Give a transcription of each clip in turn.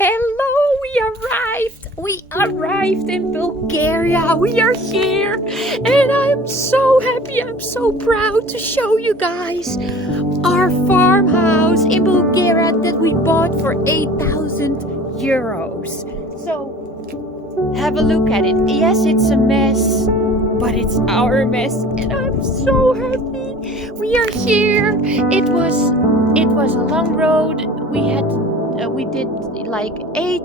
Hello, we arrived in Bulgaria. We are here and I'm so happy, I'm so proud to show you guys our farmhouse in Bulgaria that we bought for 8,000 euros. So have a look at it. Yes, it's a mess, but it's our mess and I'm so happy. We are here. It was a long road. We did like eight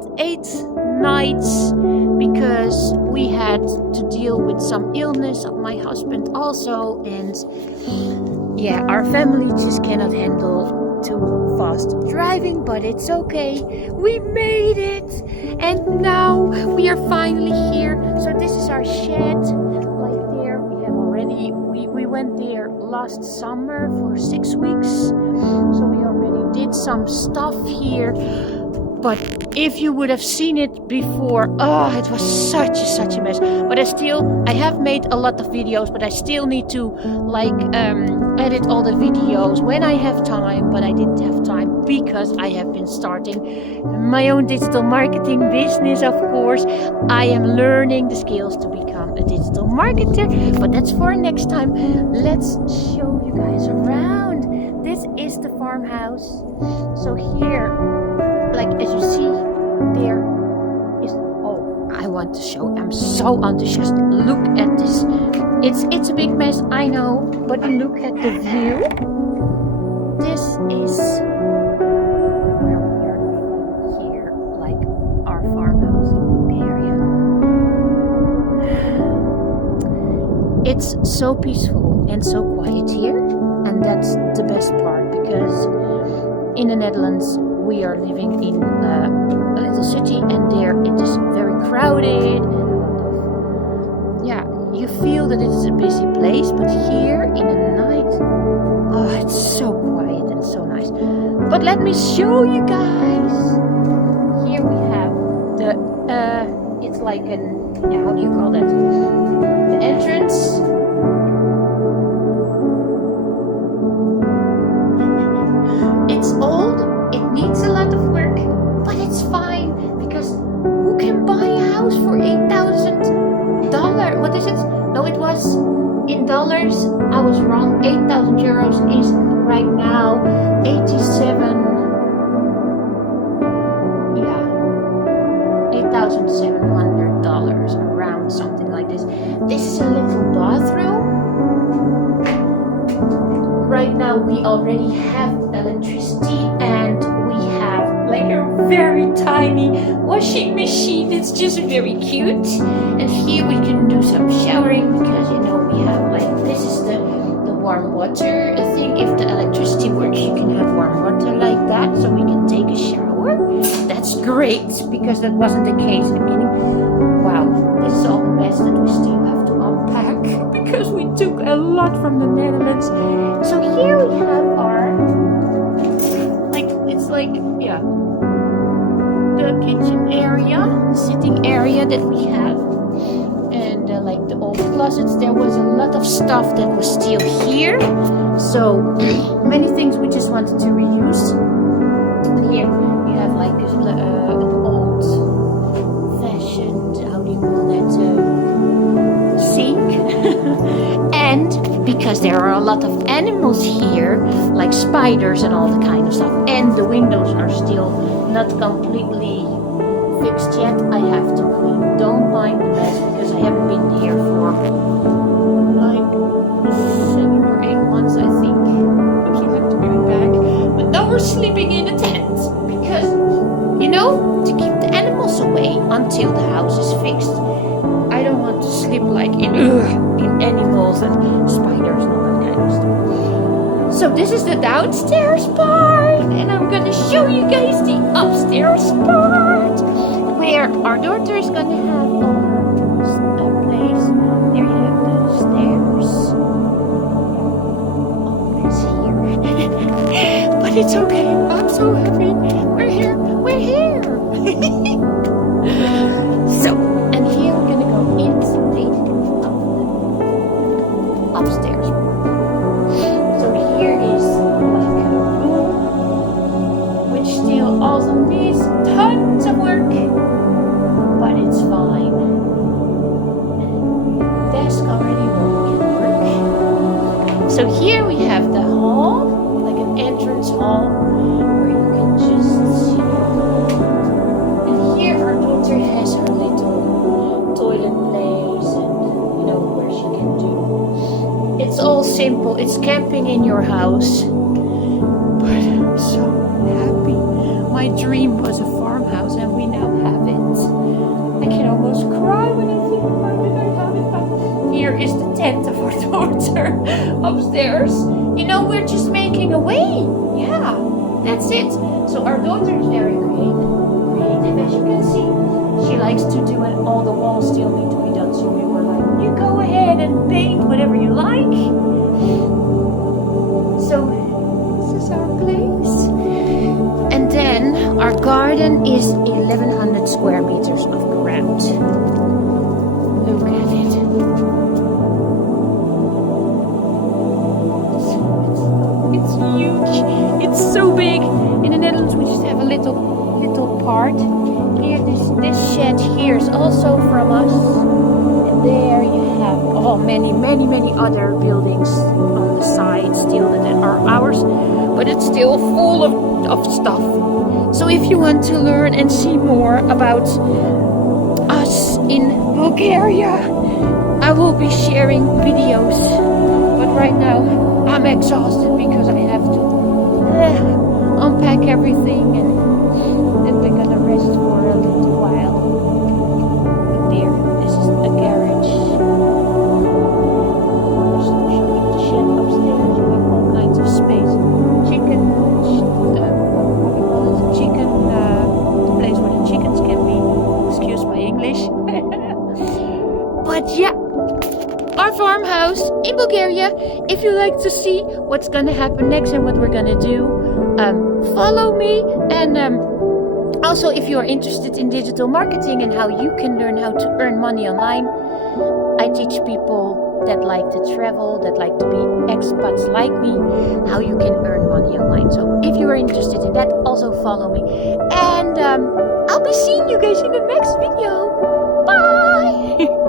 nights because we had to deal with some illness of my husband also, and yeah, our family just cannot handle too fast driving, but it's okay. We made it and now we are finally here. So this is our shed. Like there we have already we went there last summer for 6 weeks, so we already did some stuff here. But if you would have seen it before, it was such a mess. But I have made a lot of videos, but I still need to edit all the videos when I have time. But I didn't have time because I have been starting my own digital marketing business, of course. I am learning the skills to become a digital marketer, but that's for next time. Let's show you guys around. This is the farmhouse. So here, like as you see, there is, I want to show, I'm so enthusiastic. Look at this. It's a big mess, I know, but look at the view. This is where we are living here, like our farmhouse in Bulgaria. It's so peaceful and so quiet here, and that's the best part, because in the Netherlands we are living in a little city, and there it is very crowded and a lot of, you feel that it is a busy place, but here in the night, it's so quiet and so nice. But let me show you guys. Here we have the it's like an, how do you call that, the entrance. It's old. It needs a lot of work, but it's fine, because who can buy a house for $8,000? What is it? No, it was in dollars. I was wrong. 8,000 euros is right now 8,700 around, something like this. This is a little bathroom. Right now we already have electricity, and we have like a very tiny washing machine. It's just very cute. And here we can do some showering, because we have like, this is the warm water thing. If the electricity works, you can have warm water like that, so we can take a shower. That's great, because that wasn't the case in the beginning. Wow, this is all the mess that we still have to unpack because we took a lot from the Netherlands. So here we have our, the kitchen area, the sitting area that we have, and like the old closets. There was a lot of stuff that was still here, so many things we just wanted to reuse. But here you have like an old fashioned, how do you call that, sink. And because there are a lot of animals here, like spiders and all the kind of stuff, and the windows are still not completely fixed yet, I have to clean. Don't mind the mess, because I haven't been here for like 7 or 8 months, I think. So I have to be back. But now we're sleeping in a tent, because to keep the animals away until the house is fixed. I don't want to sleep like in animals and spiders and all that kind of stuff. So this is the downstairs part, and I'm gonna show you guys the upstairs part, where our daughter is gonna have a place. There you have the stairs. It's here. But it's okay. I'm so happy. We're here. So, and here we're gonna go inside upstairs. So here is like a room, which still also needs tons of simple. It's camping in your house. But I'm so happy. My dream was a farmhouse and we now have it. I can almost cry when I think about it. I have it. But here is the tent of our daughter upstairs. You know, we're just making a way. Yeah, that's it. So our daughter is very creative, as you can see. She likes to do it. All the walls still need to be done. So we were like, you go ahead and paint whatever you like. So this is our place. And then our garden is 1100 square meters of ground. Look at it. It's huge. It's so big. In the Netherlands we just have a little part. Here, this shed here is also from us. And there you have many other buildings on the side still that are ours. But it's still full of stuff. So if you want to learn and see more about us in Bulgaria, I will be sharing videos. But right now I'm exhausted because I have to unpack everything and we're gonna rest for a little while. There, this is a garage. The shed upstairs with all kinds of space. The place where the chickens can be. Excuse my English. But yeah, our farmhouse in Bulgaria. If you like to see what's gonna happen next and what we're gonna do, follow me. And also, if you are interested in digital marketing and how you can learn how to earn money online, I teach people that like to travel, that like to be expats like me, how you can earn money online. So if you are interested in that, also follow me. And I'll be seeing you guys in the next video. Bye!